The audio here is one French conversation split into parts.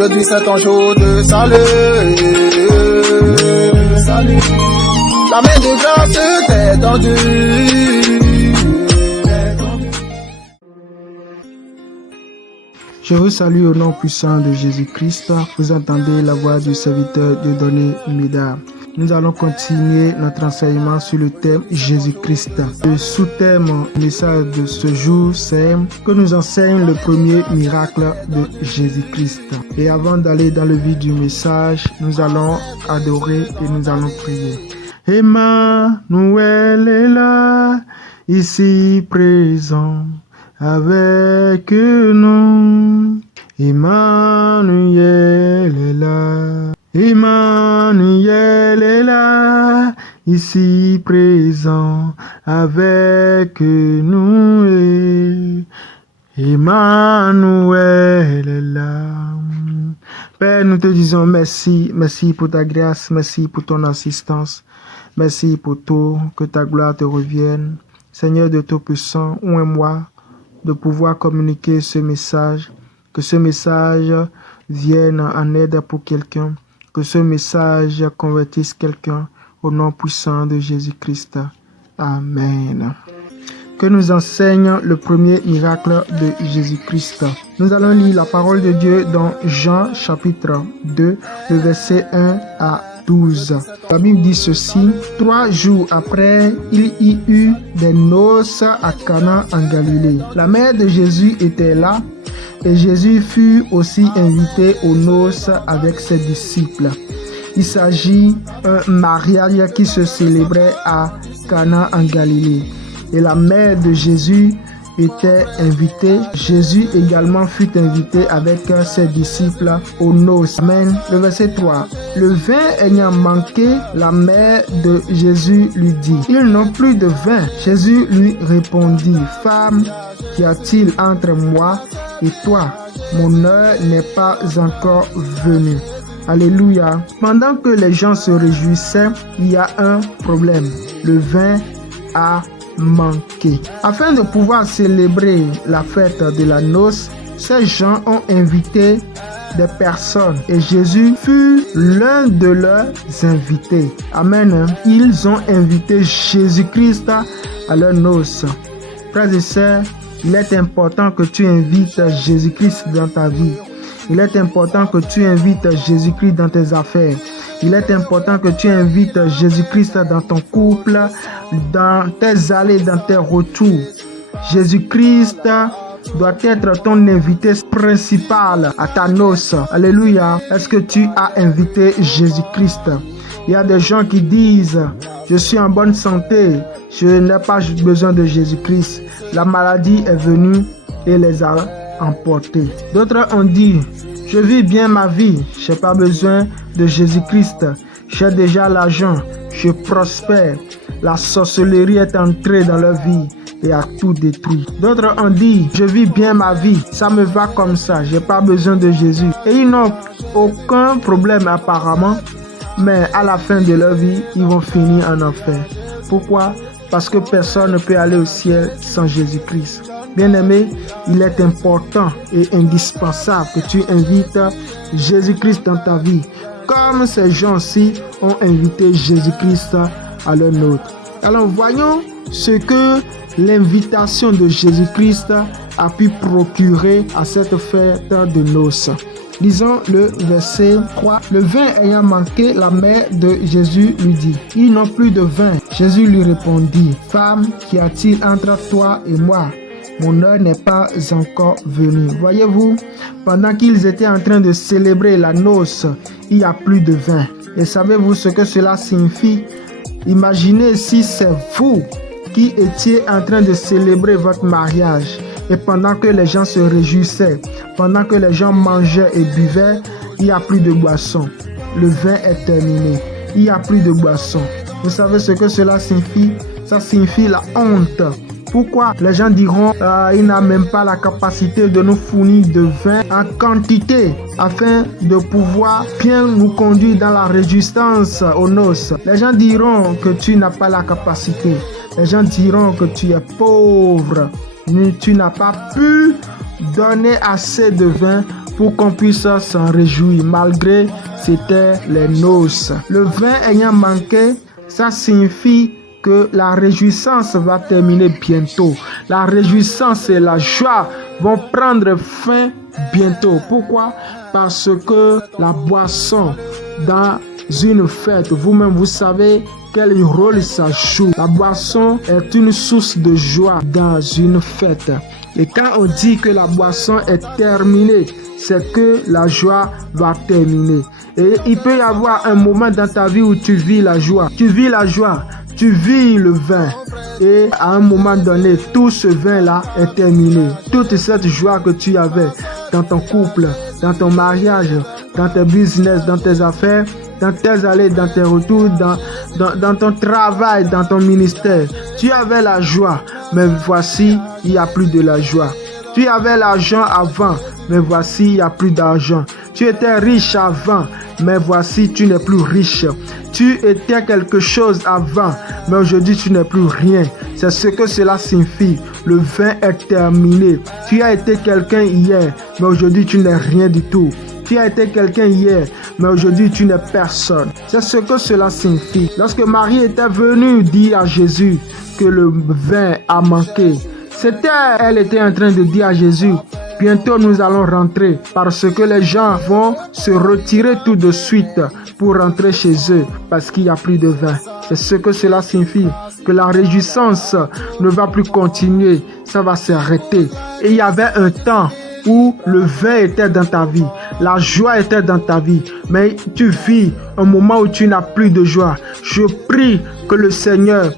Aujourd'hui c'est ton jour de salut. Salut. La main de grâce t'est tendue. Je vous salue au nom puissant de Jésus-Christ. Vous entendez la voix du serviteur Dieudonné Médard. Nous allons continuer notre enseignement sur le thème Jésus-Christ. Le sous-thème message de ce jour, c'est que nous enseigne le premier miracle de Jésus-Christ. Et avant d'aller dans le vif du message, nous allons adorer et nous allons prier. Emmanuel est là, ici présent, avec nous. Emmanuel est là. Emmanuel est là, ici présent, avec nous. Emmanuel est là. Père, nous te disons merci, merci pour ta grâce, merci pour ton assistance, merci pour tout, que ta gloire te revienne. Seigneur de Tout-Puissant, oins-moi de pouvoir communiquer ce message, que ce message vienne en aide pour quelqu'un, que ce message convertisse quelqu'un au nom puissant de Jésus-Christ. Amen. Que nous enseigne le premier miracle de Jésus-Christ. Nous allons lire la parole de Dieu dans Jean chapitre 2, le verset 1 à 12. La Bible dit ceci: 3 jours après, il y eut des noces à Cana en Galilée. La mère de Jésus était là et Jésus fut aussi invité aux noces avec ses disciples. Il s'agit d'un mariage qui se célébrait à Cana en Galilée. Et la mère de Jésus était invitée. Jésus également fut invité avec ses disciples aux noces. Amen. Le verset 3. Le vin ayant manqué, la mère de Jésus lui dit: ils n'ont plus de vin. Jésus lui répondit: femme, qu'y a-t-il entre moi et toi? Mon heure n'est pas encore venue. Alléluia. Pendant que les gens se réjouissaient, il y a un problème. Le vin a manqué. Afin de pouvoir célébrer la fête de la noce, ces gens ont invité des personnes et Jésus fut l'un de leurs invités. Amen. Ils ont invité Jésus-Christ à leur noce. Frères et sœurs, il est important que tu invites Jésus-Christ dans ta vie. Il est important que tu invites Jésus-Christ dans tes affaires. Il est important que tu invites Jésus-Christ dans ton couple, dans tes allées, dans tes retours. Jésus-Christ doit être ton invité principal à ta noce. Alléluia. Est-ce que tu as invité Jésus-Christ? Il y a des gens qui disent: je suis en bonne santé, je n'ai pas besoin de Jésus-Christ. La maladie est venue et les a emportés. D'autres ont dit: je vis bien ma vie, je n'ai pas besoin de Jésus-Christ. J'ai déjà l'argent, je prospère. La sorcellerie est entrée dans leur vie et a tout détruit. D'autres ont dit: je vis bien ma vie, ça me va comme ça, je n'ai pas besoin de Jésus. Et ils n'ont aucun problème apparemment, mais à la fin de leur vie, ils vont finir en enfer. Pourquoi? Parce que personne ne peut aller au ciel sans Jésus-Christ. Bien-aimé, il est important et indispensable que tu invites Jésus-Christ dans ta vie, comme ces gens-ci ont invité Jésus-Christ à leur nôtre. Alors voyons ce que l'invitation de Jésus-Christ a pu procurer à cette fête de noces. Lisons le verset 3. Le vin ayant manqué, la mère de Jésus lui dit: ils n'ont plus de vin. Jésus lui répondit: femme, qu'y a-t-il entre toi et moi? Mon heure n'est pas encore venue. Voyez-vous, pendant qu'ils étaient en train de célébrer la noce, il n'y a plus de vin. Et savez-vous ce que cela signifie? Imaginez si c'est vous qui étiez en train de célébrer votre mariage. Et pendant que les gens se réjouissaient, pendant que les gens mangeaient et buvaient, il n'y a plus de boisson. Le vin est terminé. Il n'y a plus de boisson. Vous savez ce que cela signifie? Ça signifie la honte. Pourquoi? Les gens diront il n'a même pas la capacité de nous fournir de vin en quantité afin de pouvoir bien nous conduire dans la réjouissance aux noces. Les gens diront que tu n'as pas la capacité. Les gens diront que tu es pauvre. Tu n'as pas pu donner assez de vin pour qu'on puisse s'en réjouir, malgré c'était les noces. Le vin ayant manqué, ça signifie que la réjouissance va terminer bientôt. La réjouissance et la joie vont prendre fin bientôt. Pourquoi? Parce que la boisson dans une fête, vous-même vous savez quel rôle ça joue. La boisson est une source de joie dans une fête. Et quand on dit que la boisson est terminée, c'est que la joie va terminer. Et il peut y avoir un moment dans ta vie où tu vis la joie. Tu vis la joie, tu vis le vin. Et à un moment donné, tout ce vin-là est terminé. Toute cette joie que tu avais dans ton couple, dans ton mariage, dans tes business, dans tes affaires, dans tes allées, dans tes retours, dans ton travail, dans ton ministère. Tu avais la joie, mais voici, il n'y a plus de la joie. Tu avais l'argent avant, mais voici, il n'y a plus d'argent. Tu étais riche avant, mais voici, tu n'es plus riche. Tu étais quelque chose avant, mais aujourd'hui, tu n'es plus rien. C'est ce que cela signifie. Le vin est terminé. Tu as été quelqu'un hier, mais aujourd'hui, tu n'es rien du tout. Tu as été quelqu'un hier, mais aujourd'hui tu n'es personne. C'est ce que cela signifie. Lorsque Marie était venue dire à Jésus que le vin a manqué, elle était en train de dire à Jésus, bientôt nous allons rentrer parce que les gens vont se retirer tout de suite pour rentrer chez eux parce qu'il n'y a plus de vin. C'est ce que cela signifie, que la réjouissance ne va plus continuer, ça va s'arrêter. Et il y avait un temps où le vin était dans ta vie, la joie était dans ta vie, mais tu vis un moment où tu n'as plus de joie. Je prie que le Seigneur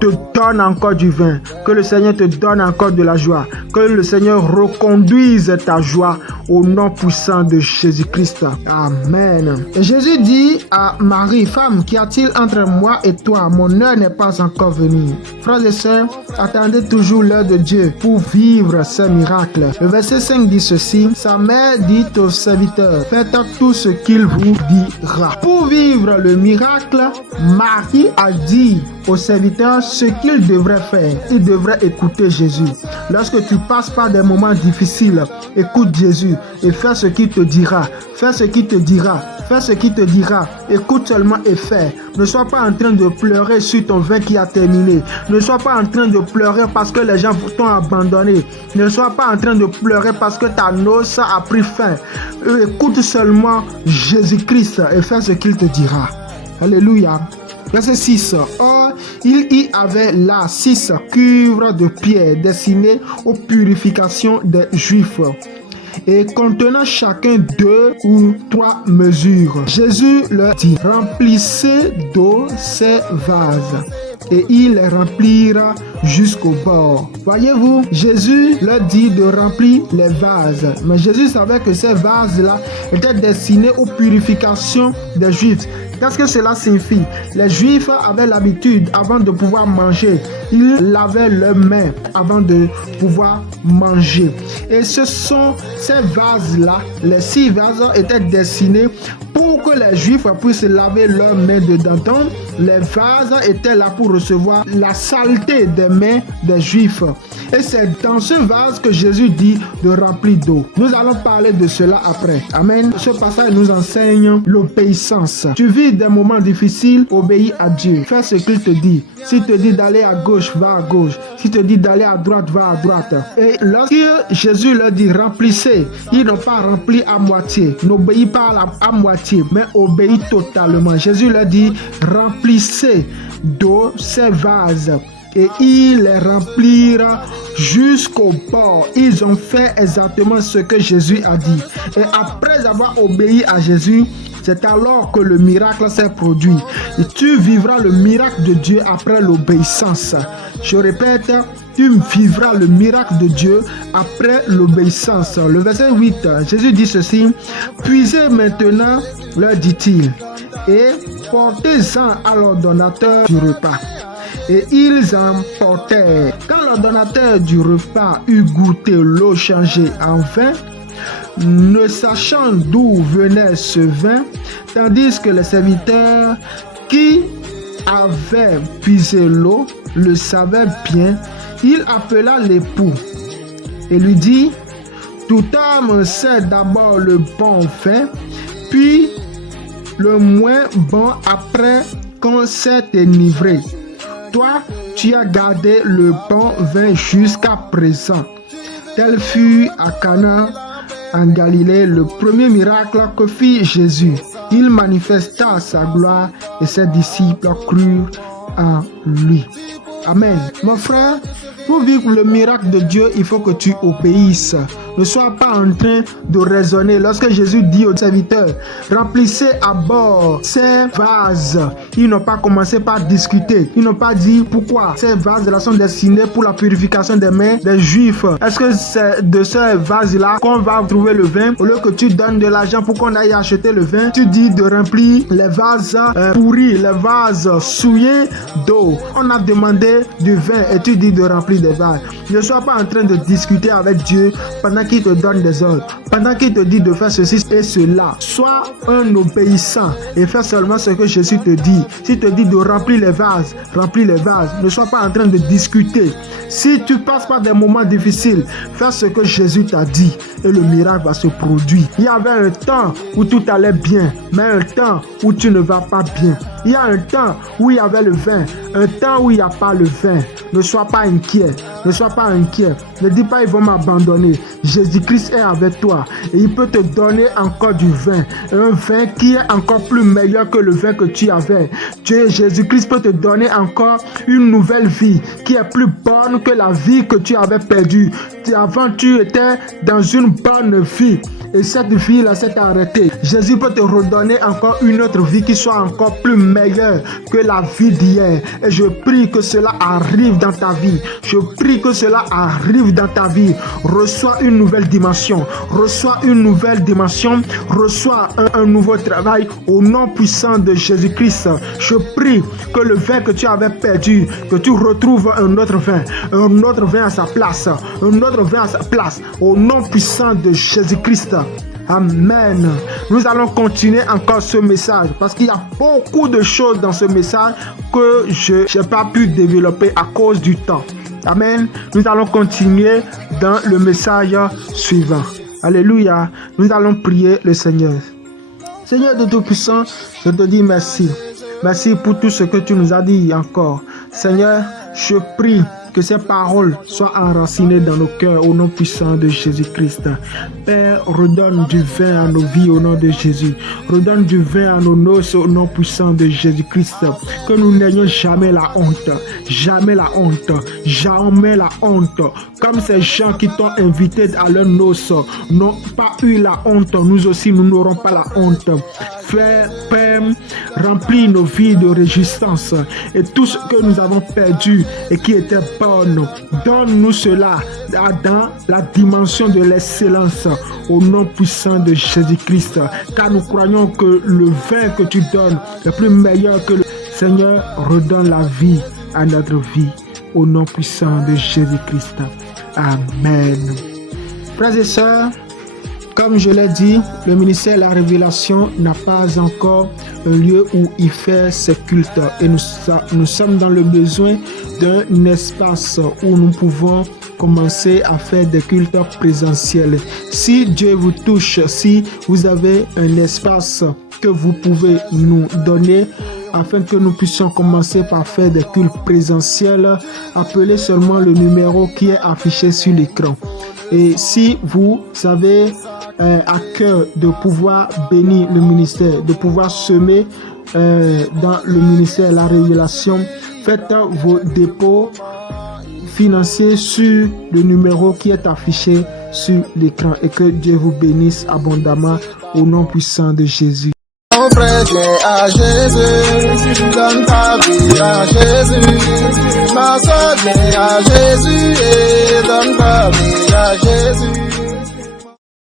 te donne encore du vin, que le Seigneur te donne encore de la joie, que le Seigneur reconduise ta joie au nom puissant de Jésus-Christ. Amen. Et Jésus dit à Marie, femme, qu'y a-t-il entre moi et toi? Mon heure n'est pas encore venue. Frères et sœurs, attendez toujours l'heure de Dieu pour vivre ces miracles. Le verset 5 dit ceci, sa mère dit aux serviteurs, faites tout ce qu'il vous dira. Pour vivre le miracle, Marie a dit aux serviteurs ce qu'ils devraient faire. Ils devraient écouter Jésus. Lorsque tu passes par des moments difficiles, écoute Jésus et fais ce qu'il te dira. Fais ce qu'il te dira. Fais ce qu'il te dira. Écoute seulement et fais. Ne sois pas en train de pleurer sur ton vin qui a terminé. Ne sois pas en train de pleurer parce que les gens t'ont abandonné. Ne sois pas en train de pleurer parce que ta noce a pris fin. Écoute seulement Jésus-Christ et fais ce qu'il te dira. Alléluia. Verset 6. Or, il y avait là 6 cuves de pierre destinées aux purifications des Juifs et contenant chacun 2 ou 3 mesures. Jésus leur dit, remplissez d'eau ces vases. Et ils les remplirent jusqu'au bord. Voyez-vous, Jésus leur dit de remplir les vases. Mais Jésus savait que ces vases-là étaient destinés aux purifications des Juifs. Qu'est-ce que cela signifie? Les Juifs avaient l'habitude, avant de pouvoir manger, ils lavaient leurs mains avant de pouvoir manger. Et ce sont ces vases-là, les 6 vases étaient destinés pour que les Juifs puissent laver leurs mains dedans. Donc, les vases étaient là pour recevoir la saleté des mains des Juifs. Et c'est dans ce vase que Jésus dit de remplir d'eau. Nous allons parler de cela après. Amen. Ce passage nous enseigne l'obéissance. Tu vis des moments difficiles, obéis à Dieu. Fais ce qu'il te dit. S'il te dit d'aller à gauche, va à gauche. S'il te dit d'aller à droite, va à droite. Et lorsque Jésus leur dit remplissez, ils n'ont pas rempli à moitié. N'obéis pas à moitié, mais obéis totalement. Jésus leur dit remplissez d'eau ces vases. Et ils les remplirent jusqu'au bord. Ils ont fait exactement ce que Jésus a dit. Et après avoir obéi à Jésus, c'est alors que le miracle s'est produit. Et tu vivras le miracle de Dieu après l'obéissance. Je répète, tu vivras le miracle de Dieu après l'obéissance. Le verset 8, Jésus dit ceci, puisez maintenant, leur dit-il, et portez-en à l'ordonnateur du repas. Et ils emportèrent. Quand l'ordonnateur du repas eut goûté l'eau changée en vin, ne sachant d'où venait ce vin, tandis que les serviteurs qui avaient puisé l'eau le savaient bien, il appela l'époux et lui dit, Tout homme sait d'abord le bon vin, puis le moins bon après qu'on s'est enivré. Toi, tu as gardé le bon vin jusqu'à présent. Tel fut à Cana en Galilée le premier miracle que fit Jésus. Il manifesta sa gloire et ses disciples crurent en lui. Amen. Mon frère, pour vivre le miracle de Dieu, il faut que tu obéisses. Ne sois pas en train de raisonner. Lorsque Jésus dit aux serviteurs, remplissez à bord ces vases, ils n'ont pas commencé par discuter. Ils n'ont pas dit pourquoi ces vases-là sont destinés pour la purification des mains des Juifs. Est-ce que c'est de ces vases-là qu'on va trouver le vin? Au lieu que tu donnes de l'argent pour qu'on aille acheter le vin, tu dis de remplir les vases pourris, les vases souillés d'eau. On a demandé du vin et tu dis de remplir des vases. Ne sois pas en train de discuter avec Dieu pendant qu'il te donne des ordres, pendant qu'il te dit de faire ceci et cela. Sois un obéissant et fais seulement ce que Jésus te dit. S'il te dit de remplir les vases, remplis les vases. Ne sois pas en train de discuter. Si tu passes par des moments difficiles, fais ce que Jésus t'a dit et le miracle va se produire. Il y avait un temps où tout allait bien, mais un temps où tu ne vas pas bien. Il y a un temps où il y avait le vin, un temps où il n'y a pas le vin. Ne sois pas inquiet, ne sois pas inquiet. Ne dis pas ils vont m'abandonner. Jésus-Christ est avec toi et il peut te donner encore du vin. Un vin qui est encore plus meilleur que le vin que tu avais. Jésus-Christ peut te donner encore une nouvelle vie qui est plus bonne que la vie que tu avais perdue. Avant tu étais dans une bonne vie. Et cette vie-là s'est arrêtée. Jésus peut te redonner encore une autre vie qui soit encore plus meilleure que la vie d'hier. Et je prie que cela arrive dans ta vie. Je prie que cela arrive dans ta vie. Reçois une nouvelle dimension. Reçois une nouvelle dimension. Reçois un nouveau travail au nom puissant de Jésus-Christ. Je prie que le vin que tu avais perdu, que tu retrouves un autre vin à sa place. Un autre vin à sa place. Au nom puissant de Jésus-Christ. Amen. Nous allons continuer encore ce message parce qu'il y a beaucoup de choses dans ce message que je n'ai pas pu développer à cause du temps. Amen. Nous allons continuer dans le message suivant. Alléluia. Nous allons prier le Seigneur. Seigneur de Tout-Puissant, je te dis merci. Merci pour tout ce que tu nous as dit encore. Seigneur, je prie que ces paroles soient enracinées dans nos cœurs au nom puissant de Jésus-Christ. Père, redonne du vin à nos vies au nom de Jésus. Redonne du vin à nos noces au nom puissant de Jésus-Christ. Que nous n'ayons jamais la honte. Jamais la honte. Jamais la honte. Comme ces gens qui t'ont invité à leurs noces n'ont pas eu la honte, nous aussi nous n'aurons pas la honte. Père, remplis nos vies de résistance et tout ce que nous avons perdu et qui était bonne, donne-nous cela dans la dimension de l'excellence au nom puissant de Jésus-Christ, car nous croyons que le vin que tu donnes est plus meilleur que le Seigneur. Redonne la vie à notre vie au nom puissant de Jésus-Christ. Amen. Frères et sœurs, comme je l'ai dit, le ministère de la Révélation n'a pas encore un lieu où il fait ses cultes. Et nous sommes dans le besoin d'un espace où nous pouvons commencer à faire des cultes présentiels. Si Dieu vous touche, si vous avez un espace que vous pouvez nous donner, afin que nous puissions commencer par faire des cultes présentiels, appelez seulement le numéro qui est affiché sur l'écran. Et si vous avez à cœur de pouvoir bénir le ministère, de pouvoir semer dans le ministère de la Révélation, faites vos dépôts financiers sur le numéro qui est affiché sur l'écran et que Dieu vous bénisse abondamment au nom puissant de Jésus. Mon frère, viens à Jésus, donne ta vie à Jésus. Ma soeur, viens à Jésus et donne ta vie à Jésus.